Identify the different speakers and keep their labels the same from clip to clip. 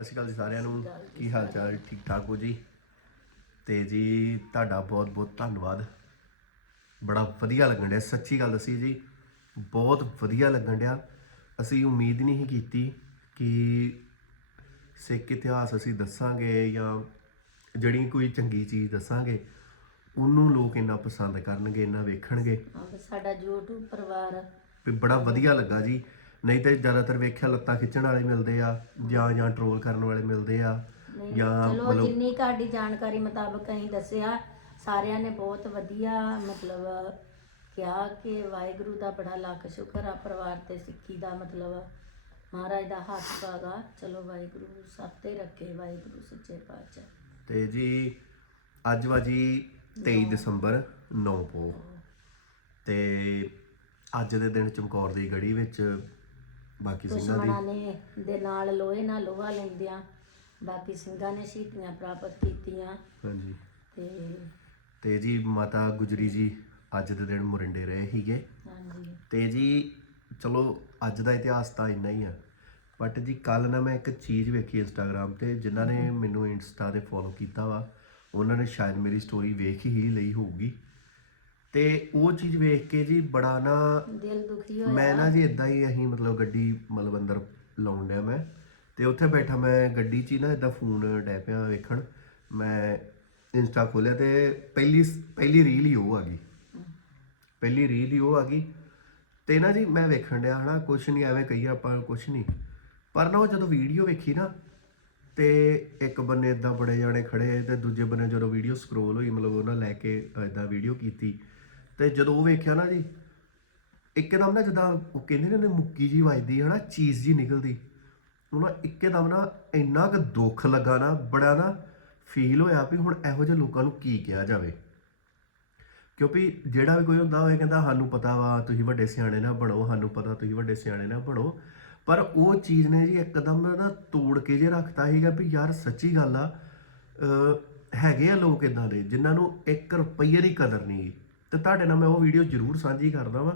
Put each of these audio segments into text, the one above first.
Speaker 1: ਸਤਿ ਸ਼੍ਰੀ ਅਕਾਲ ਜੀ ਸਾਰਿਆਂ ਨੂੰ। ਕੀ ਹਾਲ ਚਾਲ ਠੀਕ ਠਾਕ ਹੋ ਜੀ? ਤੇ ਜੀ ਤੁਹਾਡਾ ਬਹੁਤ ਬਹੁਤ ਧੰਨਵਾਦ। ਬੜਾ ਵਧੀਆ ਲੱਗਣ ਡਿਆ। ਸੱਚੀ ਗੱਲ ਦੱਸੀ ਜੀ ਬਹੁਤ ਵਧੀਆ ਲੱਗਣ ਡਿਆ। ਅਸੀਂ ਉਮੀਦ ਨਹੀਂ ਸੀ ਕੀਤੀ ਕਿ ਸਿੱਖ ਇਤਿਹਾਸ ਅਸੀਂ ਦੱਸਾਂਗੇ ਜਾਂ ਜਿਹੜੀ ਕੋਈ ਚੰਗੀ ਚੀਜ਼ ਦੱਸਾਂਗੇ ਉਹਨੂੰ ਲੋਕ ਇੰਨਾ ਪਸੰਦ ਕਰਨਗੇ ਇੰਨਾ ਵੇਖਣਗੇ।
Speaker 2: ਸਾਡਾ YouTube ਪਰਿਵਾਰ
Speaker 1: ਵੀ ਬੜਾ ਵਧੀਆ ਲੱਗਾ ਜੀ। ਨਹੀਂ ਤੇ ਜ਼ਿਆਦਾਤਰ ਵੇਖਿਆ ਲੱਤਾਂ ਖਿੱਚਣ ਵਾਲੇ ਮਿਲਦੇ ਆ ਜਾਂ ਜਾਂ ਟਰੋਲ ਕਰਨ ਵਾਲੇ ਮਿਲਦੇ ਆ
Speaker 2: ਨਹੀਂ,
Speaker 1: ਜਾਂ
Speaker 2: ਚਲੋ
Speaker 1: ਮਤਲਬ
Speaker 2: ਜਿੰਨੀ ਸਾਡੀ ਜਾਣਕਾਰੀ ਮੁਤਾਬਕ ਅਸੀਂ ਦੱਸਿਆ ਸਾਰਿਆਂ ਨੇ ਬਹੁਤ ਵਧੀਆ ਮਤਲਬ ਕਿਹਾ ਕਿ ਵਾਹਿਗੁਰੂ ਦਾ ਬੜਾ ਲੱਖ ਸ਼ੁਕਰ ਆ ਪਰਿਵਾਰ ਤੇ ਸਿੱਖੀ ਦਾ ਮਤਲਬ ਮਹਾਰਾਜ ਦਾ ਹੱਥ ਪਾਗਾ। ਚਲੋ ਵਾਹਿਗੁਰੂ ਸਭ ਤੇ ਰੱਖੇ ਵਾਹਿਗੁਰੂ ਸੱਚੇ ਪਾਤਸ਼ਾਹ।
Speaker 1: ਤੇ ਜੀ ਅੱਜ ਵਾ ਜੀ 23 ਦਸੰਬਰ 9 ਪੋ ਤੇ ਅੱਜ ਦੇ ਦਿਨ ਚਮਕੌਰ ਦੀ ਗੜੀ ਵਿੱਚ ਬਾਕੀ ਸਿੰਘਾਂ ਦੀ।
Speaker 2: ਦੁਸ਼ਮਣਾਂ ਨੇ ਦੇ ਨਾਲ ਲੋਹੇ ਨਾਲ ਲੋਹਾ ਲੈਂਦਿਆਂ ਬਾਕੀ ਸਿੰਘਾਂ ਨੇ ਸ਼ਹੀਦੀਆਂ ਪ੍ਰਾਪਤ ਕੀਤੀਆਂ।
Speaker 1: ਹਾਂਜੀ।
Speaker 2: ਤੇ
Speaker 1: ਤੇ ਜੀ ਮਾਤਾ ਗੁਜਰੀ ਜੀ ਅੱਜ ਦੇ ਦਿਨ ਮੁਰਿੰਡੇ ਰਹੇ ਹੀਗੇ
Speaker 2: ਹਾਂਜੀ।
Speaker 1: ਤੇ ਜੀ ਚਲੋ ਅੱਜ ਦਾ ਇਤਿਹਾਸ ਤਾਂ ਇੰਨਾ ਹੀ ਆ ਬਟ ਜੀ ਕੱਲ ਨਾ ਮੈਂ ਇੱਕ ਚੀਜ਼ ਵੇਖੀ ਇੰਸਟਾਗ੍ਰam ਤੇ ਜਿਨ੍ਹਾਂ ਨੇ ਮੈਨੂੰ ਇੰਸਟਾ ਤੇ ਫੋਲੋ ਕੀਤਾ ਵਾ। ਉਹਨਾਂ ਨੇ ਸ਼ਾਇਦ ਮੇਰੀ ਸਟੋਰੀ ਵੇਖ ਹੀ ਲਈ ਹੋਊਗੀ। ਤੇ ਉਹ ਚੀਜ਼ ਵੇਖ ਕੇ ਜੀ ਬੜਾ ਨਾ
Speaker 2: ਦਿਲ ਦੁਖੀ ਹੋਇਆ।
Speaker 1: ਮੈਂ ਨਾ ਜੀ ਇਦਾਂ ਹੀ ਅਸੀਂ ਮਤਲਬ ਗੱਡੀ ਮਤਲਬ ਅੰਦਰ ਲਾਉਣ ਡਿਆ ਮੈਂ ਤੇ ਉੱਥੇ ਬੈਠਾ ਮੈਂ ਗੱਡੀ 'ਚ ਹੀ ਨਾ ਇਦਾਂ ਫੋਨ ਡੈ ਪਿਆ ਵੇਖਣ। ਮੈਂ ਇੰਸਟਾ ਖੋਲਿਆ ਤੇ ਪਹਿਲੀ ਪਹਿਲੀ ਰੀਲ ਹੀ ਉਹ ਆ ਗਈ। ਪਹਿਲੀ ਰੀਲ ਹੀ ਉਹ ਆ ਗਈ ਤੇ ਨਾ ਜੀ ਮੈਂ ਵੇਖਣ ਡਿਆ ਹਨਾ ਕੁਛ ਨਹੀਂ ਐਵੇਂ ਕਹੀਏ ਆਪਾਂ ਕੁਛ ਨਹੀਂ ਪਰ ਨਾ ਉਹ ਜਦੋਂ ਵੀਡੀਓ ਵੇਖੀ ਨਾ ਤੇ ਇੱਕ ਬੰਨੇ ਇਦਾਂ ਬੜੇ ਜਾਣੇ ਖੜੇ ਤੇ ਦੂਜੇ ਬੰਨੇ ਜਦੋਂ ਵੀਡੀਓ ਸਕਰੋਲ ਹੋਈ ਮਤਲਬ ਉਹਨਾਂ ਲੈ ਕੇ ਇਦਾਂ ਵੀਡੀਓ ਕੀਤੀ ਤੇ ਜਦੋਂ ਉਹ ਵੇਖਿਆ ਨਾ ਜੀ, ਇੱਕਦਮ ਨਾ ਜਦਾਂ ਉਹ ਕਹਿੰਦੇ ਨੇ ਉਹਨੇ ਮੁੱਕੀ ਜੀ ਵੱਜਦੀ ਹੈ ਨਾ, ਚੀਜ਼ ਜੀ ਨਿਕਲਦੀ ਉਹ ਉਹਨਾਂ ਇੱਕਦਮ ਨਾ ਇੰਨਾ ਕੁ ਦੁੱਖ ਲੱਗਾ ਨਾ, ਬੜਾ ਨਾ ਫੀਲ ਹੋਇਆ ਵੀ ਹੁਣ ਇਹੋ ਜਿਹੇ ਲੋਕਾਂ ਨੂੰ ਕੀ ਕਿਹਾ ਜਾਵੇ। ਕਿਉਂਕਿ ਜਿਹੜਾ ਵੀ ਕੋਈ ਹੁੰਦਾ ਹੋਏ ਕਹਿੰਦਾ, ਸਾਨੂੰ ਪਤਾ ਵਾ, ਤੁਸੀਂ ਵੱਡੇ ਸਿਆਣੇ ਨਾ ਬਣੋ, ਸਾਨੂੰ ਪਤਾ ਤੁਸੀਂ ਵੱਡੇ ਸਿਆਣੇ ਨਾ ਬਣੋ। ਪਰ ਉਹ ਚੀਜ਼ ਨੇ ਜੀ ਇੱਕਦਮ ਨਾ ਤੋੜ ਕੇ ਜੇ ਰੱਖਤਾ ਸੀਗਾ ਵੀ ਯਾਰ ਸੱਚੀ ਗੱਲ ਆ ਹੈਗੇ ਆ ਲੋਕ ਇਦਾਂ ਦੇ, ਜਿਨ੍ਹਾਂ ਨੂੰ 1 ਰੁਪਈਏ ਦੀ ਕਦਰ ਨਹੀਂ। ਤੇ ਤੁਹਾਡੇ ਨਾਲ ਮੈਂ ਉਹ ਵੀਡੀਓ ਜ਼ਰੂਰ ਸਾਂਝੀ ਕਰਦਾ ਵਾਂ।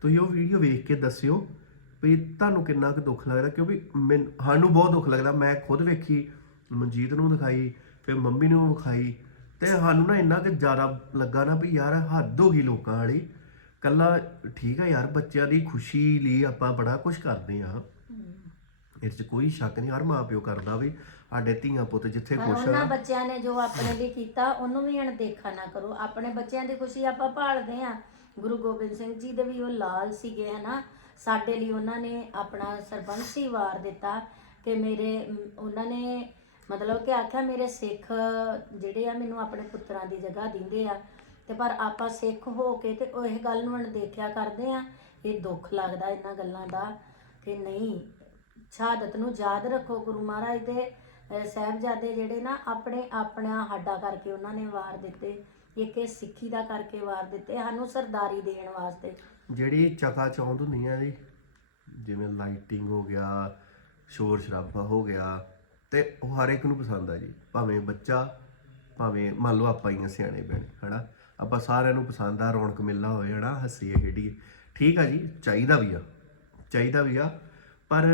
Speaker 1: ਤੁਸੀਂ ਉਹ ਵੀਡੀਓ ਵੇਖ ਕੇ ਦੱਸਿਓ ਵੀ ਤੁਹਾਨੂੰ ਕਿੰਨਾ ਕੁ ਦੁੱਖ ਲੱਗਦਾ, ਕਿਉਂਕਿ ਮੈਨੂੰ, ਸਾਨੂੰ ਬਹੁਤ ਦੁੱਖ ਲੱਗਦਾ। ਮੈਂ ਖੁਦ ਵੇਖੀ, ਮਨਜੀਤ ਨੂੰ ਦਿਖਾਈ ਫਿਰ ਮੰਮੀ ਨੂੰ ਵਿਖਾਈ ਤੇ ਸਾਨੂੰ ਨਾ ਇੰਨਾ ਕਿ ਜ਼ਿਆਦਾ ਲੱਗਾ ਨਾ ਵੀ ਯਾਰ ਹੱਦ ਹੋ ਗਈ ਲੋਕਾਂ ਵਾਲੀ। ਕੱਲਾ ਠੀਕ ਆ ਯਾਰ, ਬੱਚਿਆਂ ਦੀ ਖੁਸ਼ੀ ਲਈ ਆਪਾਂ ਬੜਾ ਕੁਝ ਕਰਦੇ ਆ। ਇਸ 'ਚ ਕੋਈ ਸ਼ੱਕ ਨਹੀਂ ਹਰ ਮਾਂ ਪਿਓ ਕਰਦਾ ਵੀ ਸਾਡੇ ਧੀਆਂ ਪੁੱਤ ਜਿੱਥੇ
Speaker 2: ਪਰ
Speaker 1: ਖੁਸ਼
Speaker 2: ਉਹਨਾਂ
Speaker 1: ਆ
Speaker 2: ਬੱਚਿਆਂ ਨੇ ਜੋ ਆਪਣੇ ਲਈ ਕੀਤਾ ਉਹਨੂੰ ਵੀ ਅਣਦੇਖਾ ਨਾ ਕਰੋ। ਆਪਣੇ ਬੱਚਿਆਂ ਦੀ ਖੁਸ਼ੀ ਆਪਾਂ ਭਾਲਦੇ ਆ ਗੁਰੂ ਗੋਬਿੰਦ ਸਿੰਘ ਜੀ ਦੇ ਵੀ ਉਹ ਲਾਲ ਸੀਗੇ ਹਨਾ? ਸਾਡੇ ਲਈ ਉਹਨਾਂ ਨੇ ਆਪਣਾ ਸਰਬੰਸੀ ਵਾਰ ਦਿੱਤਾ ਕਿ ਮੇਰੇ ਉਹਨਾਂ ਨੇ ਮਤਲਬ ਕਿ ਆਖਿਆ ਮੇਰੇ ਸਿੱਖ ਜਿਹੜੇ ਆ ਮੈਨੂੰ ਆਪਣੇ ਪੁੱਤਰਾਂ ਦੀ ਜਗ੍ਹਾ ਦਿੰਦੇ ਆ। ਤੇ ਪਰ ਆਪਾਂ ਸਿੱਖ ਹੋ ਕੇ ਤੇ ਉਹ ਇਹ ਗੱਲ ਨੂੰ ਅਣਦੇਖਿਆ ਕਰਦੇ ਆ ਇਹ ਦੁੱਖ ਲੱਗਦਾ ਇਹਨਾਂ ਗੱਲਾਂ ਦਾ ਕਿ ਨਹੀਂ ਸ਼ਹਾਦਤ ਨੂੰ ਯਾਦ ਰੱਖੋ ਗੁਰੂ ਮਹਾਰਾਜ ਦੇ ਅਹ, ਸਾਹਿਬਜ਼ਾਦੇ ਜਿਹੜੇ ਨਾ ਆਪਣੇ ਆਪਣਾ ਹਾਡਾ ਕਰਕੇ ਉਹਨਾਂ ਨੇ ਵਾਰ ਦਿੱਤੇ ਇੱਕ ਇਹ ਸਿੱਖੀ ਦਾ ਕਰਕੇ ਵਾਰ ਦਿੱਤੇ ਸਾਨੂੰ ਸਰਦਾਰੀ ਦੇਣ ਵਾਸਤੇ।
Speaker 1: ਜਿਹੜੀ ਚਕਾ ਚੌਂਦ ਹੁੰਦੀਆਂ ਜੀ ਜਿਵੇਂ ਲਾਈਟਿੰਗ ਹੋ ਗਿਆ ਸ਼ੋਰ ਸ਼ਰਾਬਾ ਹੋ ਗਿਆ ਤੇ ਉਹ ਹਰ ਇੱਕ ਨੂੰ ਪਸੰਦ ਆ ਜੀ। ਭਾਵੇਂ ਬੱਚਾ ਭਾਵੇਂ ਮੰਨ ਲਓ ਆਪਾਂ ਹੀ ਆ ਸਿਆਣੇ ਬਣੇ ਹਨਾ? ਆਪਾਂ ਸਾਰਿਆਂ ਨੂੰ ਪਸੰਦ ਆ ਰੌਣਕ ਮੇਲਾ ਹੋਏ ਹਨਾ? ਹੱਸੀਏ ਖੇਡੀਏ। ਠੀਕ ਆ ਜੀ ਚਾਹੀਦਾ ਵੀ ਆ। ਚਾਹੀਦਾ ਵੀ ਆ ਪਰ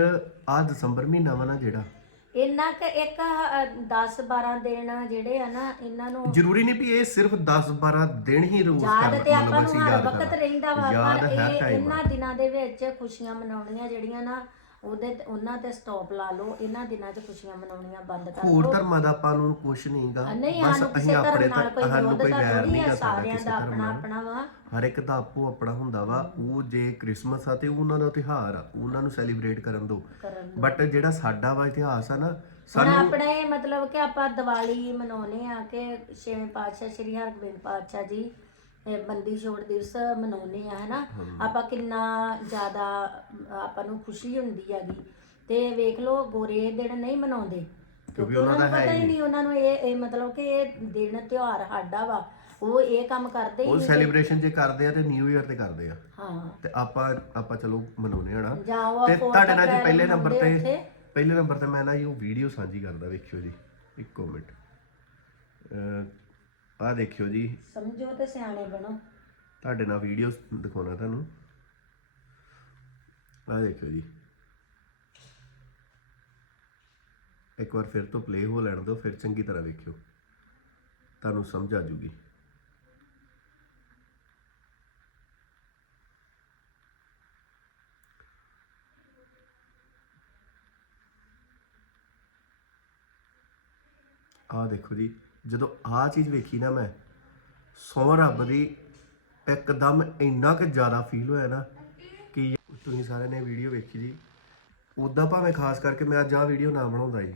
Speaker 1: ਆ ਦਸੰਬਰ ਮਹੀਨਾ ਵਾ ਨਾ ਜਿਹੜਾ
Speaker 2: ਇੰਨਾ ਕਿ ਇੱਕ 10 12 ਦਿਨ ਜਿਹੜੇ ਆ ਨਾ ਇਹਨਾਂ ਨੂੰ
Speaker 1: ਜ਼ਰੂਰੀ ਨਹੀਂ ਵੀ ਇਹ ਸਿਰਫ 10 12 ਦਿਨ ਹੀ ਰੋਜ਼
Speaker 2: ਯਾਦ ਤੇ ਆਪਾਂ ਨੂੰ ਹਰ ਵਕਤ। ਰਹਿੰਦਾ ਵਾ ਪਰ ਇਹ ਇਹਨਾਂ ਦਿਨਾਂ ਦੇ ਵਿੱਚ ਖੁਸ਼ੀਆਂ ਮਨਾਉਣੀਆਂ ਜਿਹੜੀਆਂ ਨਾ ਉਹਦੇ ਉਹਨਾਂ ਤੇ ਸਟਾਪ ਲਾ ਲਓ ਇਹਨਾਂ ਦਿਨਾਂ 'ਚ ਖੁਸ਼ੀਆਂ ਮਨਾਉਣੀਆਂ ਬੰਦ ਕਰ
Speaker 1: ਹੋਰ
Speaker 2: ਦਿਓ।
Speaker 1: ਧਰਮਾਂ ਦਾ ਆਪਾਂ ਨੂੰ ਕੁਝ ਨਹੀਂਗਾ
Speaker 2: ਨਹੀਂ ਸਾਨੂੰ ਕਿਸੇ ਧਰਮ ਨਾਲ ਕੋਈ
Speaker 1: ਸਾਨੂੰ ਕੋਈ
Speaker 2: ਵਿਰੋਧਤਾ
Speaker 1: ਵੈਰ ਨਹੀਂ
Speaker 2: ਆ
Speaker 1: ਗਾ ਸਾਡਾ
Speaker 2: ਸਾਰਿਆਂ ਦਾ ਆਪਣਾ ਆਪਣਾ ਵਾ।
Speaker 1: ਹਰ ਇੱਕ ਦਾ ਆਪੋ ਆਪਣਾ ਹੁੰਦਾ ਵਾ। ਉਹ ਜੇ ਕ੍ਰਿਸਮਸ ਆ ਤੇ ਉਹ ਉਹਨਾਂ ਦਾ ਤਿਉਹਾਰ ਆ ਉਹਨਾਂ ਨੂੰ ਸੈਲੀਬ੍ਰੇਟ ਕਰਨ
Speaker 2: ਕਰਨ
Speaker 1: ਬਟ ਜਿਹੜਾ ਸਾਡਾ ਵਾ ਇਤਿਹਾਸ ਆ ਨਾ
Speaker 2: ਹੁਣ
Speaker 1: ਸਾਨੂੰ
Speaker 2: ਆਪਣੇ ਮਤਲਬ ਕਿ ਆਪਾਂ ਦੀਵਾਲੀ ਮਨਾਉਨੇ ਆ ਕਿ ਛੇਵੇਂ ਪਾਤਸ਼ਾਹ ਸ੍ਰੀ ਹਰਗੋਬਿੰਦ ਪਾਤਸ਼ਾਹ ਜੀ। ਇਹ ਬੰਦੀ ਛੋੜ ਦਿਵਸ ਮਨਾਉਨੇ ਆ ਹਨਾ? ਆਪਾਂ ਕਿੰਨਾ ਜ਼ਿਆਦਾ ਆਪਾਂ ਨੂੰ ਖੁਸ਼ੀ ਹੁੰਦੀ ਹੈਗੀ। ਤੇ ਵੇਖ ਲਓ ਗੋਰੇ ਇਹ ਦਿਨ ਨਹੀਂ ਮਨਾਉਂਦੇ।
Speaker 1: ਕਿਉਂਕਿ ਉਹਨਾਂ ਦਾ ਹੈ
Speaker 2: ਪਤਾ
Speaker 1: ਹੀ
Speaker 2: ਹੀ ਨਹੀਂ ਉਹਨਾਂ ਨੂੰ ਇਹ ਇਹ ਮਤਲਬ ਕਿ ਇਹ ਦਿਨ ਤਿਉਹਾਰ ਸਾਡਾ ਵਾ। ਉਹ ਇਹ ਕੰਮ ਕਰਦੇ ਹੀ
Speaker 1: ਉਹ
Speaker 2: ਨਹੀਂ।
Speaker 1: ਸੈਲੀਬ੍ਰੇਸ਼ਨ ਜੇ ਕਰਦੇ ਆ ਤੇ ਨਿਊ ਇਅਰ ਤੇ ਕਰਦੇ ਆ।
Speaker 2: ਹਾਂ।
Speaker 1: ਤੇ ਆਪਾਂ ਆਪਾਂ ਚਲੋ ਮਨਾਉਨੇ
Speaker 2: ਜਾਂ ਉਹ
Speaker 1: ਤੇ ਤੁਹਾਡੇ ਨਾਲ ਜੀ ਪਹਿਲੇ ਨੰਬਰ ਤੇ
Speaker 2: ਉੱਥੇ।
Speaker 1: ਪਹਿਲੇ ਨੰਬਰ ਤੇ ਮੈਂ ਨਾ ਜੀ ਉਹ ਵੀਡੀਓ ਸਾਂਝੀ ਕਰਦਾ ਵੇਖਿਓ ਜੀ। ਇੱਕੋ ਮਿੰਟ। ਅਹ ਆਹ ਦੇਖਿਓ ਜੀ।
Speaker 2: ਸਮਝੋ ਤੇ ਸਿਆਣੇ ਬਣੋ।
Speaker 1: ਤੁਹਾਡੇ ਨਾਲ ਵੀਡੀਓ ਦਿਖਾਉਣਾ ਤੁਹਾਨੂੰ। ਆਹ ਦੇਖਿਓ ਜੀ। ਇੱਕ ਵਾਰ ਫਿਰ ਤੋਂ ਪਲੇ ਹੋ ਲੈਣ ਦਿਓ ਫਿਰ ਚੰਗੀ ਤਰ੍ਹਾਂ ਵੇਖਿਓ। ਤੁਹਾਨੂੰ ਸਮਝ ਆ ਜੂਗੀ। ਆਹ ਦੇਖੋ ਜੀ। ਜਦੋਂ ਆਹ ਚੀਜ਼ ਵੇਖੀ ਨਾ ਮੈਂ, ਸੌ ਰੱਬ ਦੀ, ਇੱਕਦਮ ਇੰਨਾ ਕਿ ਜ਼ਿਆਦਾ ਫੀਲ ਹੋਇਆ ਨਾ ਕਿ ਤੁਸੀਂ ਸਾਰਿਆਂ ਨੇ ਵੀਡੀਓ ਵੇਖੀ ਜੀ। ਉਦਾਂ ਭਾਵੇਂ ਖਾਸ ਕਰਕੇ ਮੈਂ ਅੱਜ ਆਹ ਵੀਡੀਓ ਨਾ ਬਣਾਉਂਦਾ ਜੀ,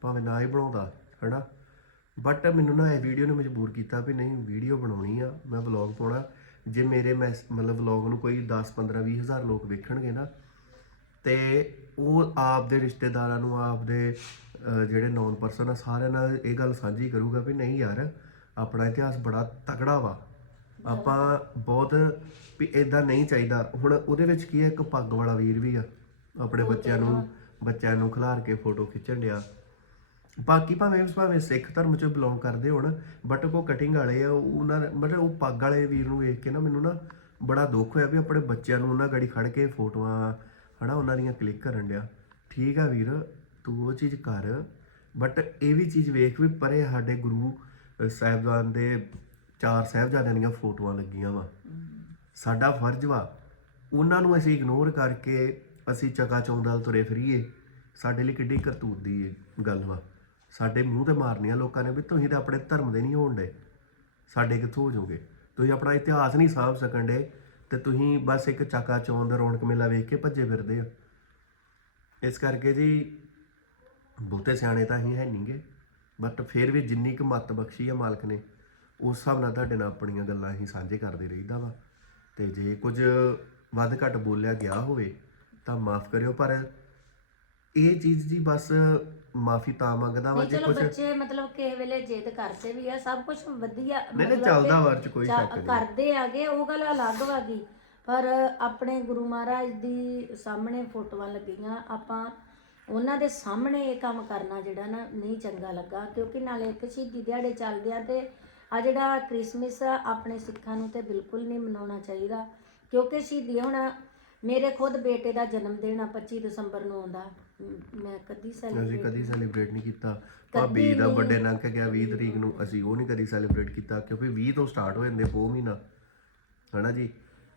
Speaker 1: ਭਾਵੇਂ ਨਾ ਹੀ ਬਣਾਉਂਦਾ, ਹੈਨਾ? ਬਟ ਮੈਨੂੰ ਨਾ ਇਹ ਵੀਡੀਓ ਨੇ ਮਜਬੂਰ ਕੀਤਾ ਵੀ ਨਹੀਂ ਵੀਡੀਓ ਬਣਾਉਣੀ ਆ, ਮੈਂ ਵਲੌਗ ਪਾਉਣਾ। ਜੇ ਮੇਰੇ ਮੈਸ, ਮਤਲਬ ਵਲੌਗ ਨੂੰ ਕੋਈ 10 15 20 ਹਜ਼ਾਰ ਲੋਕ ਵੇਖਣਗੇ ਨਾ, ਤੇ ਉਹ ਆਪ ਦੇ ਰਿਸ਼ਤੇਦਾਰਾਂ ਨੂੰ, ਆਪ ਦੇ ਜਿਹੜੇ ਨੌਨ ਪਰਸਨ ਆ ਸਾਰਿਆਂ ਨਾਲ ਇਹ ਗੱਲ ਸਾਂਝੀ ਕਰੂਗਾ ਵੀ ਨਹੀਂ ਯਾਰ ਆਪਣਾ ਇਤਿਹਾਸ ਬੜਾ ਤਕੜਾ ਵਾ। ਆਪਾਂ ਬਹੁਤ ਵੀ ਇਦਾਂ ਨਹੀਂ ਚਾਹੀਦਾ। ਹੁਣ ਉਹਦੇ ਵਿੱਚ ਕੀ ਹੈ ਇੱਕ ਪੱਗ ਵਾਲਾ ਵੀਰ ਵੀ ਆ ਆਪਣੇ ਬੱਚਿਆਂ ਨੂੰ ਬੱਚਿਆਂ ਨੂੰ ਖਿਲਾਰ ਕੇ ਫੋਟੋ ਖਿੱਚਣ ਡਿਆ। ਬਾਕੀ ਭਾਵੇਂ ਭਾਵੇਂ ਸਿੱਖ ਧਰਮ ਚੋਂ ਬਿਲੋਂਗ ਕਰਦੇ ਹੋਣ ਬਟ ਕੋ ਕਟਿੰਗ ਵਾਲੇ ਆ ਉਹ- ਉਹਨਾਂ ਮਤਲਬ ਉਹ ਪੱਗ ਵਾਲੇ ਵੀਰ ਨੂੰ ਵੇਖ ਕੇ ਨਾ ਮੈਨੂੰ ਨਾ ਬੜਾ ਦੁੱਖ ਹੋਇਆ ਵੀ ਆਪਣੇ ਬੱਚਿਆਂ ਨੂੰ ਉਹਨਾਂ ਗੜੀ ਖੜ ਕੇ ਫੋਟੋਆਂ ਹਨਾ ਉਹਨਾਂ ਦੀਆਂ ਕਲਿੱਕ ਕਰਨ ਡਿਆ। ਠੀਕ ਆ ਵੀਰ ਤੂੰ ਉਹ ਚੀਜ਼ ਕਰ। ਬਟ ਇਹ ਵੀ ਚੀਜ਼ ਵੇਖ ਵੀ ਪਰੇ ਸਾਡੇ ਗੁਰੂ ਸਾਹਿਬਜ਼ਾਨ ਦੇ ਚਾਰ ਸਾਹਿਬਜ਼ਾਦਿਆਂ ਦੀਆਂ ਫੋਟੋਆਂ ਲੱਗੀਆਂ ਵਾ। ਸਾਡਾ ਫਰਜ਼ ਵਾ, ਉਹਨਾਂ ਨੂੰ ਅਸੀਂ ਇਗਨੋਰ ਕਰਕੇ ਅਸੀਂ ਚਕਾ ਚੌਂਦਲ ਤੁਰੇ ਫਿਰੀਏ। ਸਾਡੇ ਲਈ ਕਿੱਡੀ ਕਰਤੂਤ ਦੀ ਇਹ ਗੱਲ ਵਾ। ਸਾਡੇ ਮੂੰਹ ਤੇ ਮਾਰਨੀਆਂ ਲੋਕਾਂ ਨੇ ਵੀ ਤੁਸੀਂ ਤਾਂ ਆਪਣੇ ਧਰਮ ਦੇ ਨਹੀਂ ਹੋਣ ਡੇ ਸਾਡੇ ਕਿੱਥੋਂ ਹੋ ਜਾਓਗੇ? ਤੁਸੀਂ ਆਪਣਾ ਇਤਿਹਾਸ ਨਹੀਂ ਸਾਂਭ ਸਕਣ ਡੇ ਤੇ ਤੁਸੀਂ ਬਸ ਇੱਕ ਚਕਾ ਚੌਂਦ ਰੌਣਕ ਮੇਲਾ ਵੇਖ ਕੇ ਭੱਜੇ ਫਿਰਦੇ ਹੋ। ਇਸ ਕਰਕੇ ਜੀ ਬਹੁਤੇ ਸਿਆਣੇ ਤਾਂ ਹੀ ਹੈ ਨਹੀਂਗੇ ਬਟ ਫਿਰ ਵੀ ਜਿੰਨੀ ਕੁ ਮੱਤ ਬਖਸ਼ੀ ਆ ਮਾਲਕ ਨੇ ਉਸ ਹਿਸਾਬ ਨਾਲ ਤੁਹਾਡੇ ਨਾਲ ਆਪਣੀਆਂ ਗੱਲਾਂ ਹੀ ਸਾਂਝੇ ਕਰਦੇ ਰਹੀਦਾ ਵਾ। ਤੇ ਜੇ ਕੁਝ ਵੱਧ ਘੱਟ ਬੋਲਿਆ ਗਿਆ ਹੋਵੇ ਤਾਂ ਮਾਫ ਕਰਿਓ ਪਰ ਇਹ ਚੀਜ਼ ਦੀ ਬਸ ਮਾਫੀ ਤਾਂ ਮੰਗਦਾ ਵਾ
Speaker 2: ਨਹੀਂ
Speaker 1: ਜੇ
Speaker 2: ਚਲੋ
Speaker 1: ਕੁਝ
Speaker 2: ਬੱਚੇ ਮਤਲਬ ਕਿਸੇ ਵੇਲੇ ਜਿੱਦ ਕਰਦੇ ਵੀ ਆ ਸਭ ਕੁਝ ਵਧੀਆ
Speaker 1: ਨਹੀਂ ਨਹੀਂ
Speaker 2: ਮਤਲਬ
Speaker 1: ਚੱਲਦਾ
Speaker 2: ਕਿ
Speaker 1: ਵਰ ਚ ਕੋਈ
Speaker 2: ਚਾ-
Speaker 1: ਸ਼ੱਕ ਨਹੀਂ।
Speaker 2: ਕਰਦੇ ਆਗੇ ਉਹ ਗੱਲ ਅਲੱਗ ਵਾਗੀ। ਪਰ ਆਪਣੇ ਗੁਰੂ ਮਹਾਰਾਜ ਦੀ ਸਾਹਮਣੇ ਫੋਟੋਆਂ ਲੱਗੀਆਂ ਆਪਾਂ ਉਹਨਾਂ ਦੇ ਸਾਹਮਣੇ ਇਹ ਕੰਮ ਕਰਨਾ ਜਿਹੜਾ ਨਾ ਨਹੀਂ ਚੰਗਾ ਲੱਗਾ ਕਿਉਂਕਿ ਨਾਲੇ ਇੱਕ ਸ਼ਹੀਦੀ ਦਿਹਾੜੇ ਚੱਲਦੇ ਆ ਤੇ ਆ ਜਿਹੜਾ ਕ੍ਰਿਸਮਸ ਆ ਆਪਣੇ ਸਿੱਖਾਂ ਨੂੰ ਤੇ ਬਿਲਕੁਲ ਨਹੀਂ ਮਨਾਉਣਾ ਚਾਹੀਦਾ ਕਿਉਂਕਿ ਸ਼ਹੀਦੀ ਹੁਣ ਮੇਰੇ ਖੁਦ ਬੇਟੇ ਦਾ ਜਨਮ ਦਿਨ ਆ 25 ਦਸੰਬਰ ਨੂੰ ਆਉਂਦਾ। ਮ- ਕਦੀ
Speaker 1: ਅਸੀਂ
Speaker 2: ਸੈਲੀਬ੍ਰੇਟ
Speaker 1: ਕਦੀ ਸੈਲੀਬ੍ਰੇਟ ਨਹੀਂ ਕੀਤਾ। ਭਾਬੀ ਦਾ। ਬਰਥਡੇ ਲੰਘ ਕੇ ਗਿਆ 20 ਤਰੀਕ ਨੂੰ ਅਸੀਂ ਉਹ ਨਹੀਂ ਕਦੀ ਸੈਲੀਬ੍ਰੇਟ ਕੀਤਾ ਕਿਉਂਕਿ 20 ਤੋਂ ਸਟਾਰਟ ਹੋ ਜਾਂਦੇ ਪੋ ਮਹੀਨਾ। ਹਨਾ ਜੀ?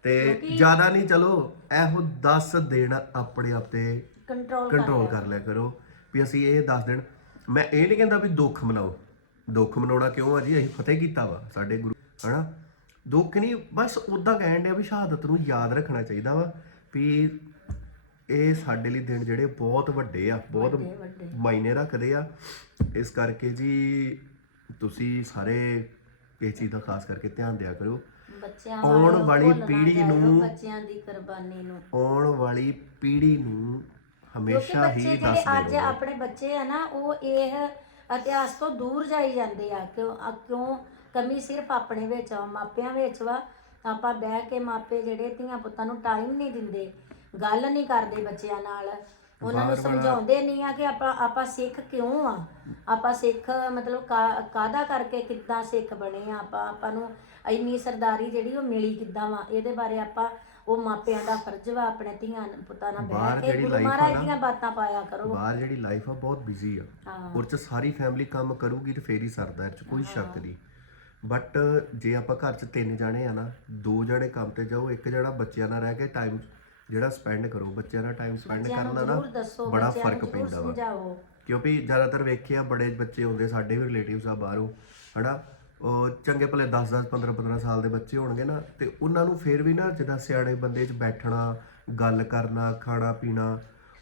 Speaker 1: ਤੇ ਜ਼ਿਆਦਾ ਨਹੀਂ ਚਲੋ ਇਹੋ 10 ਦਿਨ ਆਪਣੇ ਆਪ ਤੇ
Speaker 2: ਕੰਟਰੋਲ ਕਰ
Speaker 1: ਕੰਟਰੋਲ ਕਰ ਲਿਆ ਕਰੋ। ਵੀ ਅਸੀਂ ਇਹ 10 ਦਿਨ ਮੈਂ ਇਹ ਨਹੀਂ ਕਹਿੰਦਾ ਵੀ ਦੁੱਖ ਮਨਾਓ। ਦੁੱਖ ਮਨਾਉਣਾ ਕਿਉਂ ਆ ਜੀ? ਅਸੀਂ ਫਤਿਹ ਕੀਤਾ ਵਾ ਸਾਡੇ ਗੁਰੂ ਹਨਾ? ਦੁੱਖ ਨਹੀਂ ਬਸ ਉਦਾਂ ਕਹਿਣ ਡਿਆ ਵੀ ਸ਼ਹਾਦਤ ਨੂੰ ਯਾਦ ਰੱਖਣਾ ਚਾਹੀਦਾ ਵਾ ਵੀ ਇਹ ਸਾਡੇ ਲਈ ਦਿਨ ਜਿਹੜੇ ਬਹੁਤ ਵੱਡੇ ਆ ਬਹੁਤ ਮਾਇਨੇ ਰੱਖਦੇ ਆ। ਇਸ ਕਰਕੇ ਜੀ ਤੁਸੀਂ ਸਾਰੇ ਇਹ ਚੀਜ਼ ਦਾ ਖਾਸ ਕਰਕੇ ਧਿਆਨ ਦਿਆ ਕਰੋ
Speaker 2: ਬੱਚਿਆਂ
Speaker 1: ਆਉਣ
Speaker 2: ਵੱਲ
Speaker 1: ਪੀੜ੍ਹੀ ਨੂੰ-
Speaker 2: ਬੱਚਿਆਂ ਦੀ ਕੁਰਬਾਨੀ ਨੂੰ।
Speaker 1: ਆਉਣ ਵਾਲੀ ਪੀੜ੍ਹੀ ਨੂੰ
Speaker 2: ਕਿਉਂਕਿ
Speaker 1: ਹਮੇਸ਼ਾ
Speaker 2: ਬੱਚੇ
Speaker 1: ਹੀ
Speaker 2: ਜਿਹੜੇ
Speaker 1: ਦੱਸਦੇ
Speaker 2: ਅੱਜ
Speaker 1: ਰਹੋ।
Speaker 2: ਆਪਣੇ ਬੱਚੇ ਆ ਨਾ ਉਹ ਇਹ ਇਤਿਹਾਸ ਤੋਂ ਦੂਰ ਜਾਈ ਜਾਂਦੇ ਆ। ਕਿਉਂ ਆ ਕਿਉਂ ਕਮੀ ਸਿਰਫ ਆਪਣੇ ਵਿੱਚ ਆ ਮਾਪਿਆਂ ਵਿੱਚ ਵਾ। ਆਪਾਂ ਬਹਿ ਕੇ ਮਾਪੇ ਜਿਹੜੇ ਧੀਆਂ ਪੁੱਤਾਂ ਨੂੰ ਟਾਈਮ ਨਹੀਂ ਦਿੰਦੇ ਗੱਲ ਨਹੀਂ ਕਰਦੇ ਬੱਚਿਆਂ ਨਾਲ। ਉਹਨਾਂ ਨੂੰ ਸਮਝਾਉਂਦੇ ਨਹੀਂ ਆ ਕਿ ਆਪਾਂ ਆਪਾਂ ਸਿੱਖ ਕਿਉਂ ਆ? ਆਪਾਂ ਸਿੱਖ ਮਤਲਬ ਕਾ- ਕਾਹਦਾ ਕਰਕੇ ਕਿੱਦਾਂ ਸਿੱਖ ਬਣੇ ਆ? ਆਪਾਂ ਆਪਾਂ ਨੂੰ ਇੰਨੀ ਸਰਦਾਰੀ ਜਿਹੜੀ ਉਹ ਮਿਲੀ ਕਿੱਦਾਂ ਵਾ? ਇਹਦੇ ਬਾਰੇ ਆਪਾਂ ਉਹ ਮਾਪਿਆਂ ਦਾ ਫਰਜ਼ ਵਾ ਆਪਣੇ ਧੀਆਂ ਪੁੱਤਾਂ ਨਾਲ
Speaker 1: ਬਾਹਰ
Speaker 2: ਬਹਿ ਕੇ।
Speaker 1: ਜਿਹੜੀ
Speaker 2: ਗੁਰੂ
Speaker 1: life ਆ
Speaker 2: ਮਹਾਰਾਜ
Speaker 1: ਨਾ,
Speaker 2: ਦੀਆਂ ਬਾਤਾਂ ਪਾਇਆ ਕਰੋ।
Speaker 1: ਬਾਹਰ ਜਿਹੜੀ ਲਾਈਫ ਆ ਬਹੁਤ ਬਿਜ਼ੀ ਆ।
Speaker 2: ਹਾਂ।
Speaker 1: ਉਹ ਚ ਸਾਰੀ ਫੈਮਿਲੀ ਕੰਮ ਕਰੂਗੀ ਤੇ ਫੇਰ ਹੀ ਸਰਦਾ ਇਹ ਚ ਕੋਈ ਸ਼ੱਕ ਨਹੀਂ। ਬਟ ਜੇ ਆਪਾਂ ਘਰ ਚ ਤਿੰਨ ਜਾਣੇ ਆ ਨਾ ਦੋ ਜਣੇ ਕੰਮ ਤੇ ਜਾਓ ਇੱਕ ਜਣਾ ਬੱਚਿਆਂ ਨਾਲ ਰਹਿ ਕੇ ਟਾਈਮ ਜਿਹੜਾ ਸਪੈਂਡ ਕਰੋ ਬੱਚਿਆਂ ਨਾਲ ਟਾਈਮ ਸਪੈਂਡ
Speaker 2: ਬੱਚਿਆਂ ਨੂੰ
Speaker 1: ਕਰਨਾ
Speaker 2: ਜ਼ਰੂਰ
Speaker 1: ਨਾ
Speaker 2: ਦੱਸੋ
Speaker 1: ਬੜਾ
Speaker 2: ਬੱਚਿਆਂ ਨੂੰ
Speaker 1: ਫ਼ਰਕ
Speaker 2: ਜ਼ਰੂਰ
Speaker 1: ਪੈਂਦਾ ਵਾ।
Speaker 2: ਸਮਝਾਓ।
Speaker 1: ਕਿਉਂਕਿ ਜ਼ਿਆਦਾਤਰ ਵੇਖਿਆ ਬੜੇ ਬੱਚੇ ਹੁੰਦੇ ਸਾਡੇ ਵੀ ਰਿਲੇਟਿਵਸ ਆ ਬਾਹਰੋਂ ਹਨਾ? ਉਹ ਚੰਗੇ ਭਲੇ 10 10 15 15 ਸਾਲ ਦੇ ਬੱਚੇ ਹੋਣਗੇ ਨਾ ਤੇ ਉਹਨਾਂ ਨੂੰ ਫੇਰ ਵੀ ਨਾ ਜਿੱਦਾਂ ਸਿਆਣੇ ਬੰਦੇ 'ਚ ਬੈਠਣਾ ਗੱਲ ਕਰਨਾ ਖਾਣਾ ਪੀਣਾ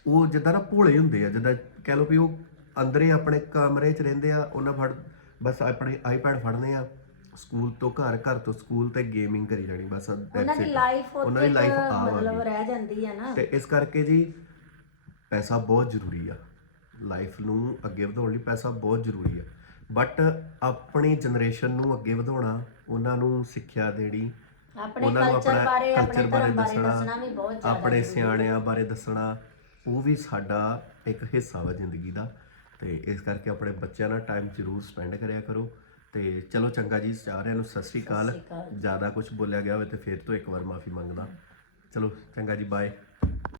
Speaker 1: ਉਹ ਜਿੱਦਾਂ ਨਾ ਭੋਲੇ ਹੁੰਦੇ ਆ ਜਿੱਦਾਂ ਕਹਿ ਲਓ ਵੀ ਉਹ ਅੰਦਰੇ ਆਪਣੇ ਕਮਰੇ 'ਚ ਰਹਿੰਦੇ ਆ ਉਹਨਾਂ ਫੜ ਬਸ ਆਪਣੇ ਆਈਪੈਡ ਫੜਨੇ ਆ ਸਕੂਲ ਤੋਂ ਘਰ ਘਰ ਤੋਂ ਸਕੂਲ ਤੇ ਗੇਮਿੰਗ ਕਰੀ ਜਾਣੀ ਬਸ
Speaker 2: ਉਹਨਾਂ ਦੀ. ਲਾਈਫ
Speaker 1: ਉਹਨਾਂ ਦੀ ਲਾਈਫ
Speaker 2: ਮਤਲਬ ਰਹਿ ਜਾਂਦੀ ਆ ਨਾ।
Speaker 1: ਤੇ ਇਸ ਕਰਕੇ ਜੀ ਪੈਸਾ ਬਹੁਤ ਜ਼ਰੂਰੀ ਆ। ਲਾਈਫ ਨੂੰ ਅੱਗੇ ਵਧਾਉਣ ਲਈ ਪੈਸਾ ਬਹੁਤ ਜ਼ਰੂਰੀ ਆ। ਬਟ ਆਪਣੀ ਜਨਰੇਸ਼ਨ ਨੂੰ ਅੱਗੇ ਵਧਾਉਣਾ ਉਹਨਾਂ ਨੂੰ ਸਿੱਖਿਆ ਦੇਣੀ
Speaker 2: ਆਪਣੇ
Speaker 1: ਉਹਨਾਂ ਨੂੰ
Speaker 2: ਕਲਚਰ
Speaker 1: ਆਪਣਾ
Speaker 2: ਬਾਰੇ ਆਪਣੇ
Speaker 1: culture ਬਾਰੇ
Speaker 2: ਧਰਮ ਬਾਰੇ
Speaker 1: ਦੱਸਣਾ,
Speaker 2: ਦੱਸਣਾ ਵੀ ਬਹੁਤ ਜ਼ਿਆਦਾ
Speaker 1: ਆਪਣੇ
Speaker 2: ਜ਼ਰੂਰੀ ਹੈ।
Speaker 1: ਸਿਆਣਿਆਂ ਬਾਰੇ ਦੱਸਣਾ ਉਹ ਵੀ ਸਾਡਾ ਇੱਕ ਹਿੱਸਾ ਵਾ ਜ਼ਿੰਦਗੀ ਦਾ। ਤੇ ਇਸ ਕਰਕੇ ਆਪਣੇ ਬੱਚਿਆਂ ਨਾਲ ਟਾਈਮ ਜ਼ਰੂਰ ਸਪੈਂਡ ਕਰਿਆ ਕਰੋ। ਤੇ ਚਲੋ ਚੰਗਾ ਜੀ ਸਾਰਿਆਂ ਨੂੰ ਸਤਿ ਸ਼੍ਰੀ ਅਕਾਲ।
Speaker 2: ਸਤਿ ਸ਼੍ਰੀ ਅਕਾਲ।
Speaker 1: ਜ਼ਿਆਦਾ ਕੁਝ ਬੋਲਿਆ ਗਿਆ ਹੋਵੇ ਤੇ ਫਿਰ ਤੋਂ ਇੱਕ ਵਾਰ ਮਾਫੀ ਮੰਗਦਾ। ਚਲੋ ਚੰਗਾ ਜੀ ਬਾਏ